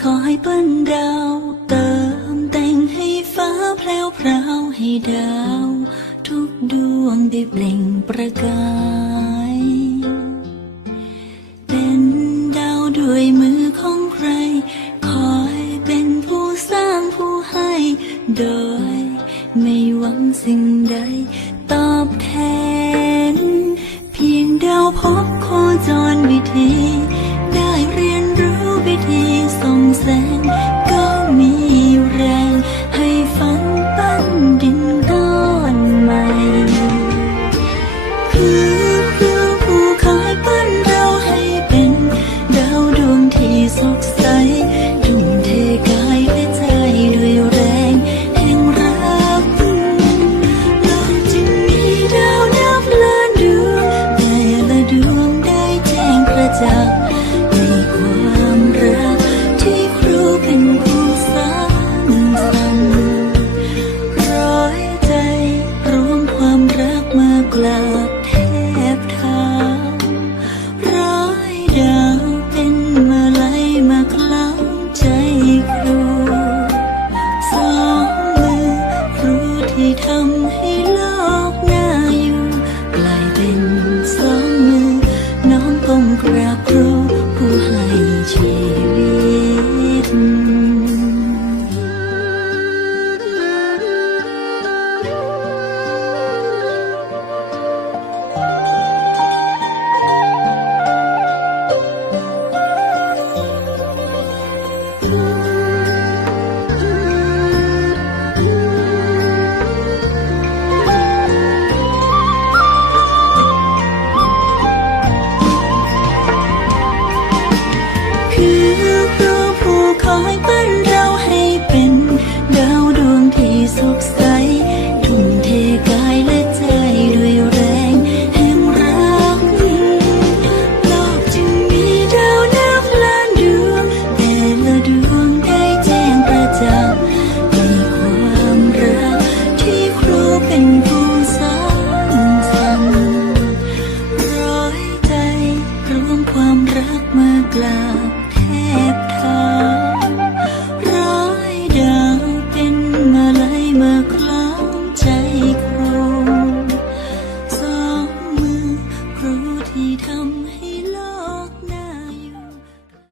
ขอให้เปิ้นดาว เติมแต่งให้ฟ้าแพรวพราวให้ดาว ทุกดวงได้เปล่งประกาย เป็นดาวด้วยมือของใคร คอยเป็นผู้สร้างผู้ให้ โดยไม่หวังสิ่งใด ตอบแทน เพียงดาวพบโคจรวิถี cloud